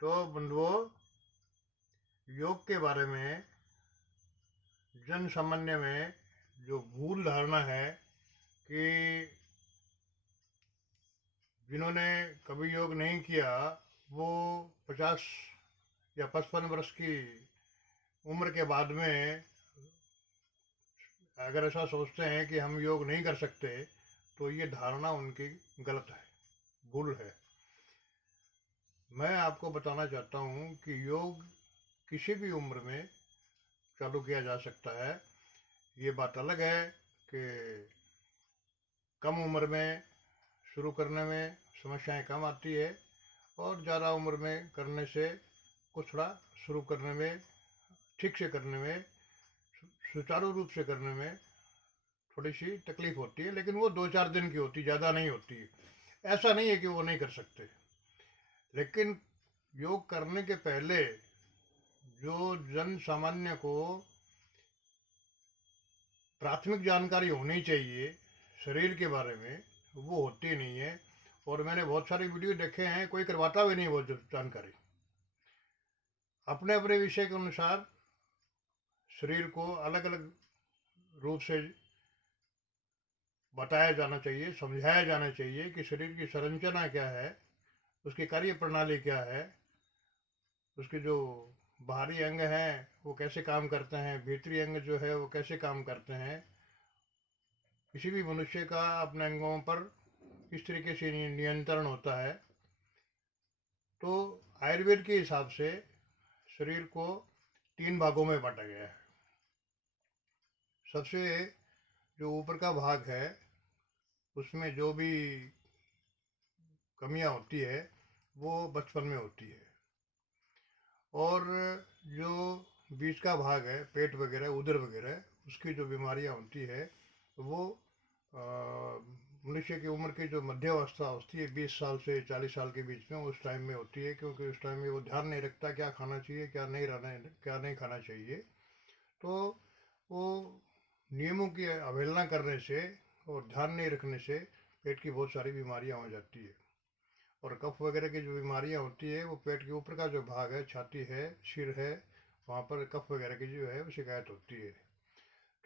तो बंधुओं, योग के बारे में जन सामान्य में जो भूल धारणा है कि जिन्होंने कभी योग नहीं किया वो 50 या 55 वर्ष की उम्र के बाद में अगर ऐसा सोचते हैं कि हम योग नहीं कर सकते, तो ये धारणा उनकी गलत है, भूल है। मैं आपको बताना चाहता हूँ कि योग किसी भी उम्र में चालू किया जा सकता है। ये बात अलग है कि कम उम्र में शुरू करने में समस्याएं कम आती है और ज़्यादा उम्र में करने से कुछ थोड़ा शुरू करने में, ठीक से करने में, सुचारू रूप से करने में थोड़ी सी तकलीफ होती है, लेकिन वो 2-4 दिन की होती, ज़्यादा नहीं होती है। ऐसा नहीं है कि वो नहीं कर सकते, लेकिन योग करने के पहले जो जन सामान्य को प्राथमिक जानकारी होनी चाहिए शरीर के बारे में, वो होती नहीं है। और मैंने बहुत सारे वीडियो देखे हैं, कोई करवाता भी नहीं वो जानकारी। अपने अपने विषय के अनुसार शरीर को अलग अलग रूप से बताया जाना चाहिए, समझाया जाना चाहिए कि शरीर की संरचना क्या है, उसकी कार्य प्रणाली क्या है, उसके जो बाहरी अंग हैं वो कैसे काम करते हैं, भीतरी अंग जो है वो कैसे काम करते हैं, किसी भी मनुष्य का अपने अंगों पर किस तरीके से नियंत्रण होता है। तो आयुर्वेद के हिसाब से शरीर को 3 भागों में बांटा गया है। सबसे जो ऊपर का भाग है उसमें जो भी कमियां होती है वो बचपन में होती है, और जो बीच का भाग है, पेट वगैरह, उदर वगैरह, उसकी जो बीमारियां होती है वो मनुष्य की उम्र की जो मध्य अवस्था होती है 20 साल से 40 साल के बीच में, उस टाइम में होती है। क्योंकि उस टाइम में वो ध्यान नहीं रखता क्या खाना चाहिए, क्या नहीं खाना चाहिए। तो वो नियमों की अवहेलना करने से और ध्यान नहीं रखने से पेट की बहुत सारी बीमारियां हो जाती है। और कफ वगैरह की जो बीमारियां होती है वो पेट के ऊपर का जो भाग है, छाती है, सिर है, वहाँ पर कफ वगैरह की जो है वो शिकायत होती है।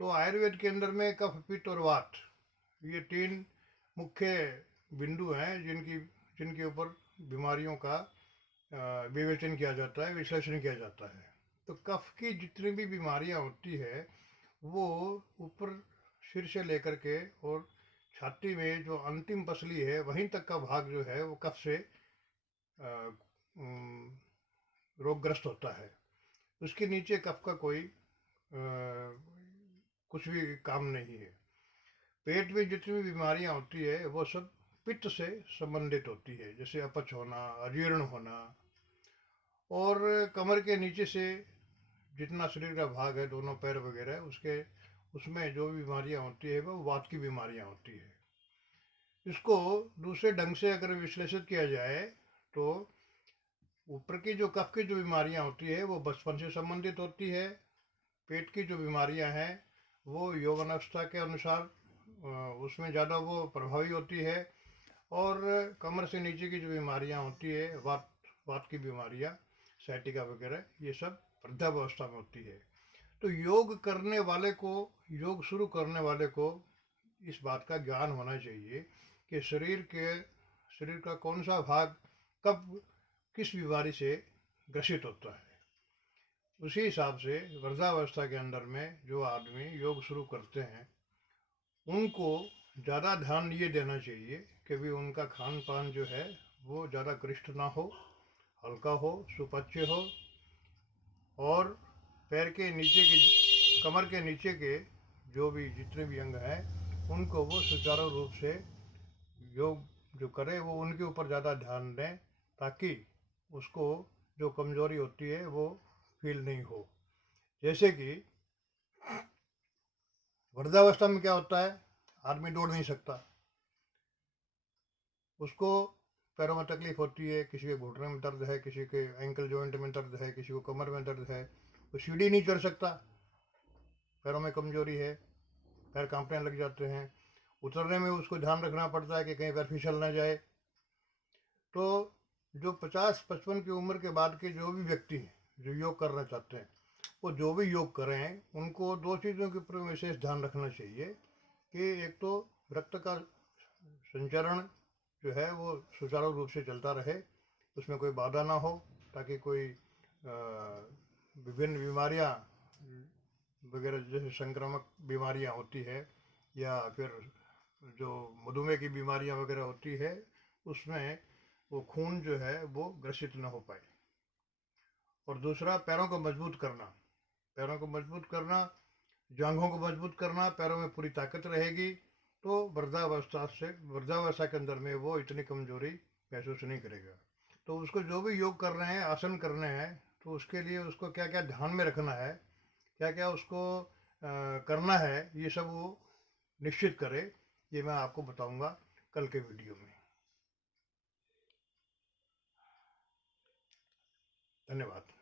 तो आयुर्वेद के अंदर में कफ, पित्त और वात, ये 3 मुख्य बिंदु हैं जिनकी जिनके ऊपर बीमारियों का विवेचन किया जाता है, विश्लेषण किया जाता है। तो कफ की जितनी भी बीमारियां होती है वो ऊपर सिर से लेकर के और छाती में जो अंतिम पसली है वहीं तक का भाग जो है वो कफ से रोगग्रस्त होता है। उसके नीचे कफ का कोई कुछ भी काम नहीं है। पेट में जितनी भी बीमारियां होती है वो सब पित्त से संबंधित होती है, जैसे अपच होना, अजीर्ण होना। और कमर के नीचे से जितना शरीर का भाग है, दोनों पैर वगैरह, उसके उसमें जो भी बीमारियां होती है वो वात की बीमारियां होती है। इसको दूसरे ढंग से अगर विश्लेषित किया जाए तो ऊपर की जो कफ की जो बीमारियां होती है वो बचपन से संबंधित होती है। पेट की जो बीमारियां हैं वो यौवन अवस्था के अनुसार उसमें ज़्यादा वो प्रभावी होती है। और कमर से नीचे की जो बीमारियां होती है, वात वात की बीमारियां, सैटिका वगैरह, ये सब वृद्धावस्था में होती है। तो योग करने वाले को, योग शुरू करने वाले को इस बात का ज्ञान होना चाहिए कि शरीर का कौन सा भाग कब किस बीमारी से ग्रसित होता है। उसी हिसाब से वृद्धावस्था के अंदर में जो आदमी योग शुरू करते हैं उनको ज़्यादा ध्यान ये देना चाहिए कि भी उनका खान पान जो है वो ज़्यादा गरिष्ठ ना हो, हल्का हो, सुपाच्य हो, और पैर के नीचे के, कमर के नीचे के जो भी जितने भी अंग हैं उनको वो सुचारू रूप से योग जो करे वो उनके ऊपर ज़्यादा ध्यान दें, ताकि उसको जो कमजोरी होती है वो फील नहीं हो। जैसे कि वृद्धावस्था में क्या होता है, आदमी दौड़ नहीं सकता, उसको पैरों में तकलीफ होती है, किसी के घुटने में दर्द है, किसी के एंकल जॉइंट में दर्द है, किसी को कमर में दर्द है, वो सीढ़ी नहीं चढ़ सकता, पैरों में कमजोरी है, पैर कांपने लग जाते हैं, उतरने में उसको ध्यान रखना पड़ता है कि कहीं पैर फिसल ना जाए। तो जो 50-55 की उम्र के बाद के जो भी व्यक्ति हैं जो योग करना चाहते हैं, वो जो भी योग करें उनको दो चीज़ों के ऊपर विशेष ध्यान रखना चाहिए कि एक तो रक्त का संचरण जो है वो सुचारू रूप से चलता रहे, उसमें कोई बाधा ना हो, ताकि कोई विभिन्न बीमारियां वगैरह जैसे संक्रामक बीमारियां होती है या फिर जो मधुमेह की बीमारियां वगैरह होती है, उसमें वो खून जो है वो ग्रसित न हो पाए। और दूसरा, पैरों को मजबूत करना, पैरों को मजबूत करना, जांघों को मजबूत करना, पैरों में पूरी ताकत रहेगी तो वृद्धावस्था के अंदर में वो इतनी कमजोरी महसूस नहीं करेगा। तो उसको जो भी योग कर रहे हैं, आसन करने हैं, तो उसके लिए उसको क्या क्या ध्यान में रखना है, क्या क्या उसको करना है, ये सब वो निश्चित करे। ये मैं आपको बताऊंगा कल के वीडियो में। धन्यवाद।